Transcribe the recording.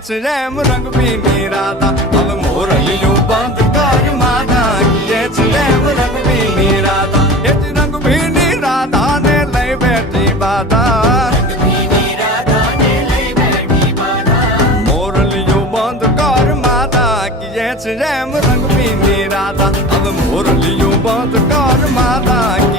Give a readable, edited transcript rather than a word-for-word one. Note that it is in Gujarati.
છે રેમ રંગ પીની રાધા હવે મોરલિયું બંધ કર માતા કીએ છે રેમ રંગ પીની રાધા એ જ રંગ પીની રાધા ને લઈ બેઠી બાધા મોરલિયું બંધ કર માતા કીએ છે રેમ રંગ પીની રાધા હવે મોરલિયું બંધ કર માતા